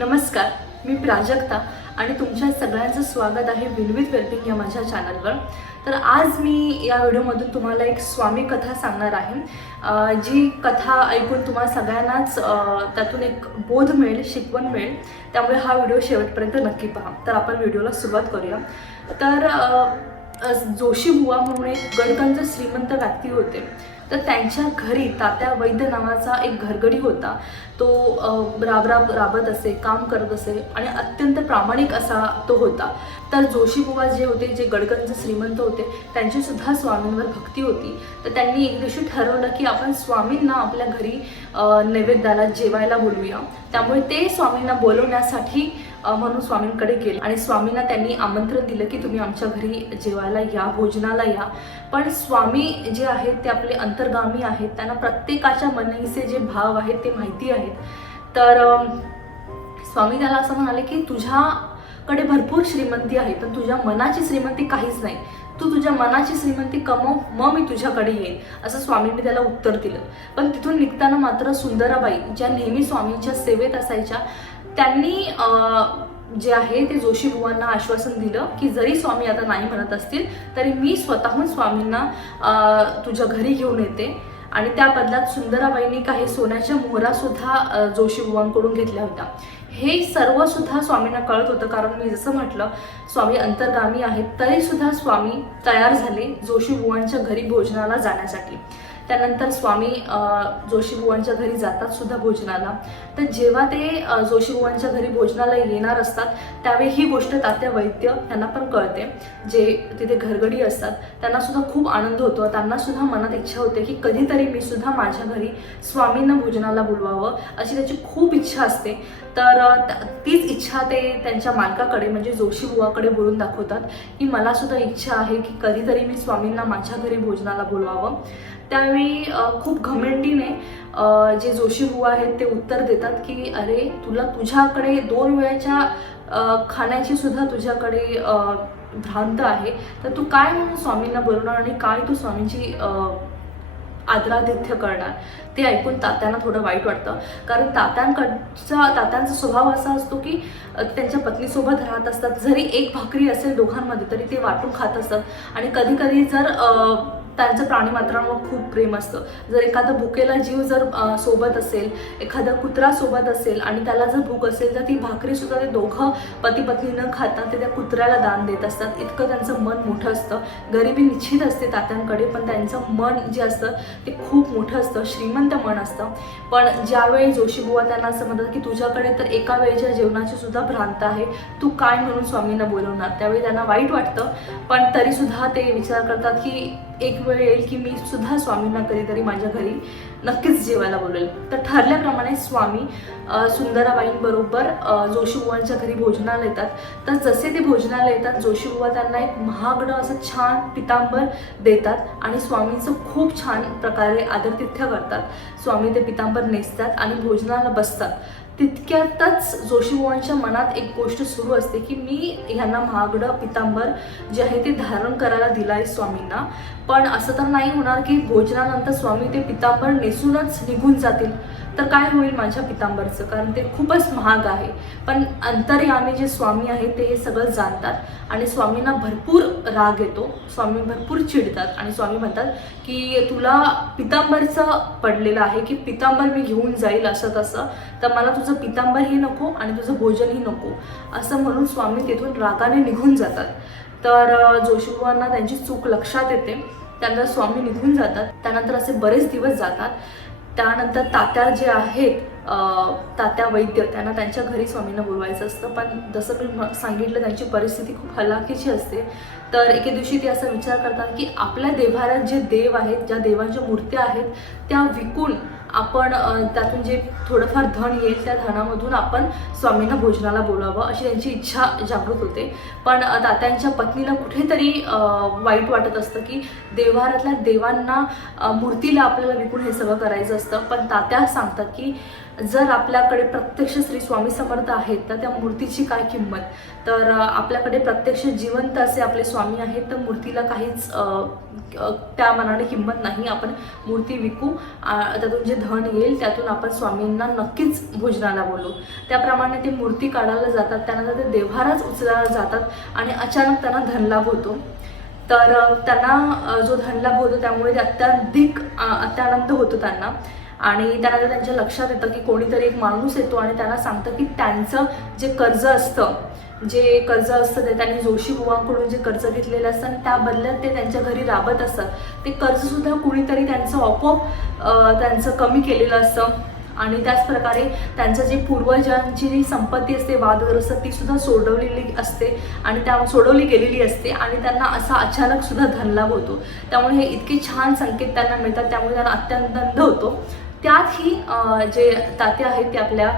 नमस्कार, मी प्राजक्ता आणि तुमच्या सगळ्यांचं स्वागत आहे विनविथ वेल्बिंग या माझ्या चॅनलवर। तर आज मी या व्हिडिओमधून तुम्हाला एक स्वामी कथा सांगणार आहे। जी कथा ऐकून तुम्हाला सगळ्यांनाच त्यातून एक बोध मिळेल, शिकवण मिळेल। त्यामुळे हा व्हिडिओ शेवटपर्यंत नक्की पहा। तर आपण व्हिडिओला सुरुवात करूया। तर जोशी बुवा म्हणून एक गणकंज श्रीमंत व्यक्ती होते। तर त्यांच्या घरी तात्या वैद्य नावाचा एक घरगडी होता। तो राबत असे, काम करत असे आणि अत्यंत प्रामाणिक असा तो होता। तर जोशी बुवा जे होते, जे गडगंज श्रीमंत होते, त्यांची सुद्धा स्वामींवर भक्ती होती। तर त्यांनी एक दिवशी ठरवलं की आपण स्वामींना आपल्या घरी नैवेद्याला जेवायला बोलवूया। त्यामुळे ते स्वामींना बोलवण्यासाठी म्हणून स्वामींकडे गेले आणि स्वामींना त्यांनी आमंत्रण दिलं की तुम्ही आमच्या घरी जेवायला या, भोजनाला या। पण स्वामी जे आहेत ते आपले अंतर्गामी आहेत, त्यांना प्रत्येकाच्या मनाचे जे भाव आहेत ते माहिती आहेत। तर स्वामी त्याला असं म्हणाले की तुझ्याकडे भरपूर श्रीमंती आहे, पण तुझ्या मनाची श्रीमंती काहीच नाही। तू तुझ्या मनाची श्रीमंती कमव, मग मी तुझ्याकडे येईन, असं स्वामींनी त्याला उत्तर दिलं। पण तिथून निघताना मात्र सुंदराबाई, ज्या नेहमी स्वामींच्या सेवेत असायच्या, त्यांनी जे आहे ते जोशी बुवांना आश्वासन दिलं की जरी स्वामी आता नाही म्हणत असतील तरी मी स्वतःहून स्वामींना तुझ्या घरी घेऊन येते। आणि त्या बदल्यात सुंदराबाईंनी काही सोन्याच्या मोहरा सुद्धा जोशी बुवांकडून घेतल्या होत्या। हे सर्व सुद्धा स्वामींना कळत होतं, कारण मी जसं म्हटलं स्वामी अंतर्गामी आहेत, तरी सुद्धा स्वामी तयार झाले जोशी बुवांच्या घरी भोजनाला जाण्यासाठी। त्यानंतर स्वामी जोशी बुवांच्या घरी जातात सुद्धा भोजनाला। तर जेव्हा ते जोशी बुवांच्या घरी भोजनाला येणार असतात त्यावेळी ही गोष्ट तात्या वैद्य यांना पण कळते, जे तिथे घरगडी असतात। त्यांना सुद्धा खूप आनंद होतो, त्यांना सुद्धा मनात इच्छा होते की कधीतरी मी सुद्धा माझ्या घरी स्वामींना भोजनाला बोलवावं, अशी त्याची खूप इच्छा असते। तर तीच इच्छा ते त्यांच्या मालकाकडे म्हणजे जोशी बुवाकडे बोलून दाखवतात की मला सुद्धा इच्छा आहे की कधीतरी मी स्वामींना माझ्या घरी भोजनाला बोलवावं। त्यावेळी खूप घमंडीने जे जोशी बुवा आहेत ते उत्तर देतात की अरे, तुला तुझ्याकडे 2 वेळेच्या खाण्याची सुद्धा तुझ्याकडे भ्रांत आहे, तर तू काय म्हणून स्वामींना बोलवणार आणि काय तू स्वामींची आदरातिथ्य करणार। ते ऐकून तात्यांना थोडं वाईट वाटतं, कारण तात्यांचा स्वभाव असा असतो की त्यांच्या पत्नीसोबत राहत असतात। जरी एक भाकरी असेल दोघांमध्ये तरी ते वाटून खात असतात। आणि कधी कधी जर त्यांचं प्राणीमात्रांवर खूप प्रेम असतं। जर एखादा भुकेला जीव जर सोबत असेल, एखादा कुत्रा सोबत असेल आणि त्याला जर भूक असेल तर ती भाकरी सुद्धा ते दोघं पती पत्नी न खाता ते त्या कुत्र्याला दान देत असतात। इतकं त्यांचं मन मोठं असतं। गरिबी निश्चित असते तात्यांकडे, पण त्यांचं मन जे असतं ते खूप मोठं असतं, श्रीमंत मन असतं। पण ज्यावेळी जोशी बुवा त्यांना असं म्हणतात की तुझ्याकडे तर एका वेळेच्या जेवणाची सुद्धा भ्रांत आहे, तू काय म्हणून स्वामींना बोलवणार। त्यावेळी त्यांना वाईट वाटतं, पण तरी सुद्धा ते विचार करतात की एक वेळ येईल की मी सुद्धा स्वामींना कधीतरी माझ्या घरी नक्कीच जेवायला बोलवेल। तर ठरल्याप्रमाणे स्वामी सुंदराबाईंबरोबर जोशी बुवांच्या घरी भोजनाला येतात। तर जसे ते भोजनाला येतात, जोशी बुवा त्यांना एक महागडं असं छान पितांबर देतात आणि स्वामींचं खूप छान प्रकारे आदरातिथ्य करतात। स्वामी ते पितांबर नेसतात आणि भोजनाला बसतात। तितक्यातच जोशी बुवांच्या मनात एक गोष्ट सुरू असते की मी ह्यांना महागडं पितांबर जे आहे ते धारण करायला दिलं आहे स्वामींना, पण असं तर नाही होणार की भोजनानंतर स्वामी ते पितांबर नेसूनच निघून जातील। तर काय होईल माझ्या पितांबरचं, कारण ते खूपच महाग आहे। पण अंतर्यामी जे स्वामी आहेत ते हे सगळं जाणतात आणि स्वामींना भरपूर राग येतो, स्वामी भरपूर चिडतात आणि स्वामी म्हणतात की तुला पितांबरचं पडलेलं आहे की पितांबर मी घेऊन जाईल असं तसं, तर मला तुझं पितांबरही नको आणि तुझं भोजनही नको, असं म्हणून स्वामी तिथून रागाने निघून जातात। तर जोशी बुवांना त्यांची चूक लक्षात येते, त्यानंतर स्वामी निघून जातात। त्यानंतर असे बरेच दिवस जातात। त्यानंतर तात्या जे आहेत तात्या वैद्य, त्यांना त्यांच्या घरी स्वामींना बोलवायचं असतं, पण जसं मी सांगितलं त्यांची परिस्थिती खूप हलाखीची असते। तर एके दिवशी ते असा विचार करतात की आपल्या देव्हाऱ्यात जे देव आहेत, ज्या देवांच्या मूर्त्या आहेत त्या विकून आपण त्यातून जे थोडंफार धन येईल त्या धनामधून आपण स्वामींना भोजनाला बोलावं, अशी त्यांची इच्छा जागृत होते। पण तात्यांच्या पत्नीला कुठेतरी वाईट वाटत असतं की देव्हाऱ्यातल्या देवांना मूर्तीला आपल्याला विकून हे सगळं करायचं असतं। पण तात्या सांगतात की जर आपल्याकडे प्रत्यक्ष श्री स्वामी समर्थ आहेत तर त्या मूर्तीची काय किंमत. तर आपल्याकडे प्रत्यक्ष जिवंत असे आपले स्वामी आहेत तर मूर्तीला काहीच त्या मनाने किंमत नाही. आपण मूर्ती विकू, त्यातून जे धन येईल त्यातून आपण स्वामींना नक्कीच भोजनाला बोलू. त्याप्रमाणे ते मूर्ती काढायला जातात, त्यानंतर ते देव्हाराच उचलायला जातात आणि अचानक त्यांना धनलाभ होतो. तर त्यांना जो धनलाभ होतो त्यामुळे ते अत्यानंद होतो त्यांना. आणि त्यानंतर त्यांच्या लक्षात येतं की कोणीतरी एक माणूस येतो आणि त्यांना सांगतं की त्यांचं जे कर्ज असतं ते त्यांनी जोशी बुवांकडून जे कर्ज घेतलेलं असतं आणि त्या बदल्यात ते त्यांच्या घरी राबत असतात. ते कर्जसुद्धा कुणीतरी त्यांचं आपोआप त्यांचं कमी केलेलं असतं. आणि त्याच प्रकारे त्यांचं जे पूर्वजांची जी संपत्ती असते वादग्रस्त ती सुद्धा सोडवलेली असते आणि त्या सोडवली गेलेली असते आणि त्यांना असा अचानक सुद्धा धनलाभ होतो. त्यामुळे हे इतके छान संकेत त्यांना मिळतात, त्यामुळे त्यांना अत्यानंद होतो. त्यातही जे तात्या आहेत ते आपल्या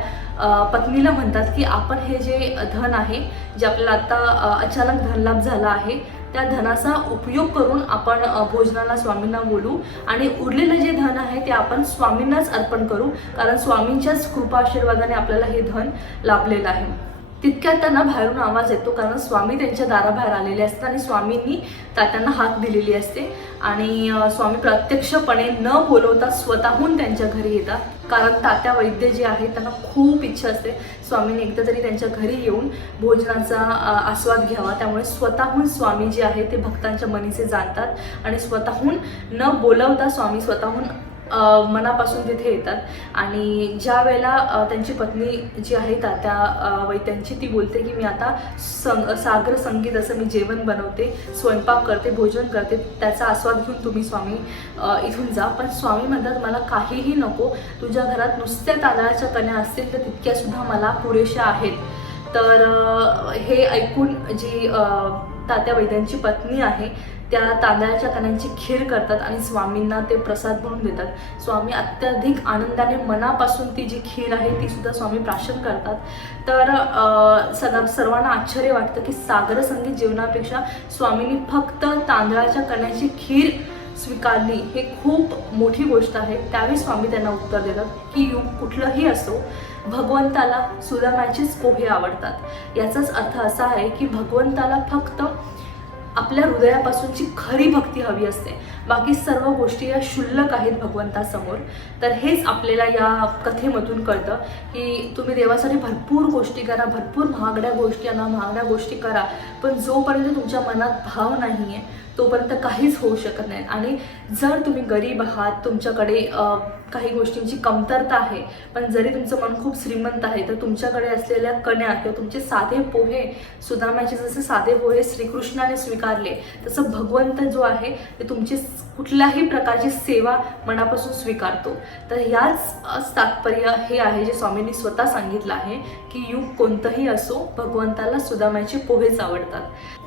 पत्नीला म्हणतात की आपण हे जे धन आहे जे आपल्याला आता अचानक धनलाभ झाला आहे त्या धनाचा उपयोग करून आपण भोजनाला स्वामींना बोलू आणि उरलेलं जे धन आहे ते आपण स्वामींनाच अर्पण करू, कारण स्वामींच्याच कृपा आशीर्वादाने आपल्याला हे धन लाभलेलं आहे. तितक्यात त्यांना बाहेरून आवाज येतो, कारण स्वामी त्यांच्या दाराबाहेर आलेले असतात आणि स्वामींनी तात्यांना हाक दिलेली असते आणि स्वामी प्रत्यक्षपणे न बोलवता स्वतःहून त्यांच्या घरी येतात. कारण तात्या वैद्य जे आहेत त्यांना खूप इच्छा असते स्वामींनी एकदा तरी त्यांच्या घरी येऊन भोजनाचा आस्वाद घ्यावा. त्यामुळे स्वतःहून स्वामी जे आहे ते भक्तांच्या मनीचे जाणतात आणि स्वतःहून न बोलवता स्वामी स्वतःहून मनापासून तिथे येतात. आणि ज्या वेळेला त्यांची पत्नी जी आहे तात्या वैद्यांची ती बोलते की मी आता सागर संगीत असं मी जेवण बनवते, स्वयंपाक करते, भोजन करते, त्याचा आस्वाद घेऊन तुम्ही स्वामी इथून जा. पण स्वामी म्हणतात मला काहीही नको, तुझ्या घरात नुसत्या तांदळाच्या कण्या असतील तर तितक्यासुद्धा मला पुरेशा आहेत. तर हे ऐकून जी तात्या वैद्यांची पत्नी आहे त्या तांदळाच्या कण्यांची खीर करतात आणि स्वामींना ते प्रसाद म्हणून देतात. स्वामी अत्यधिक आनंदाने मनापासून ती जी खीर आहे ती सुद्धा स्वामी प्राशन करतात. तर सर्वांना आश्चर्य वाटतं की सागर संगीत जेवणापेक्षा स्वामींनी फक्त तांदळाच्या कण्याची खीर स्वीकारली हे खूप मोठी गोष्ट आहे. त्यावेळी स्वामी त्यांना उत्तर देतात की युग कुठलंही असो, भगवंताला सुदामाचेच पोहे आवडतात. याचाच अर्थ असा आहे की भगवंताला फक्त आपल्या हृदयापासूनची खरी भक्ती हवी असते, बाकी सर्व गोष्टी या क्षुल्लक आहेत भगवंतासमोर. तर हेच आपल्याला या कथेमधून कळतं की तुम्ही देवासाठी भरपूर गोष्टी करा, भरपूर महागड्या गोष्टी करा, पण जोपर्यंत तुमच्या मनात भाव नाही आहे तोपर्यंत काहीच होऊ शकत नाही. आणि जर तुम्ही गरीब आहात, तुमच्याकडे काही गोष्टींची कमतरता आहे, पण जरी तुमचं मन खूप श्रीमंत आहे तर तुमच्याकडे असलेल्या कण्या किंवा तुमचे साधे पोहे, सुदामाचे जसे साधे पोहे श्रीकृष्णाने स्वीकारले तसं भगवंत जो आहे ते तुमची कुठल्याही प्रकारची सेवा मनापासून स्वीकारतो. तर याच तात्पर्य हे आहे जे स्वामींनी स्वतः सांगितलं आहे की युग कोणतंही असो, भगवंताला सुदामाचे पोहेच आवडतात.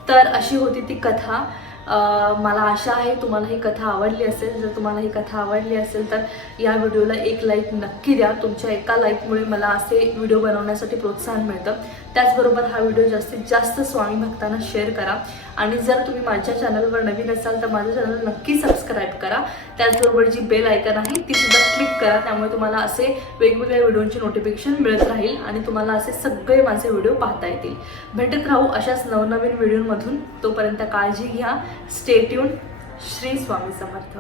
तर अशी होती ती कथा. मला आशा आहे तुम्हाला ही कथा आवडली असेल. जर तुम्हाला ही कथा आवडली असेल तर या व्हिडिओला एक लाईक नक्की द्या. तुमच्या एका लाईकमुळे मला असे व्हिडिओ बनवण्यासाठी प्रोत्साहन मिळतं. त्याचबरोबर हा व्हिडिओ जास्तीत जास्त स्वामी भक्तांना शेअर करा. आणि जर तुम्ही माझ्या चॅनलवर नवीन असाल तर माझ्या चॅनल नक्की सबस्क्राईब करा. त्याचबरोबर जी बेल आयकन आहे ती सुद्धा क्लिक करा, त्यामुळे तुम्हाला असे वेगवेगळ्या व्हिडिओंची नोटिफिकेशन मिळत राहील आणि तुम्हाला असे सगळे माझे व्हिडिओ पाहता येतील. भेटत राहू अशाच नवनवीन व्हिडिओमधून. तोपर्यंत काळजी घ्या. Stay tune. श्री स्वामी समर्थ.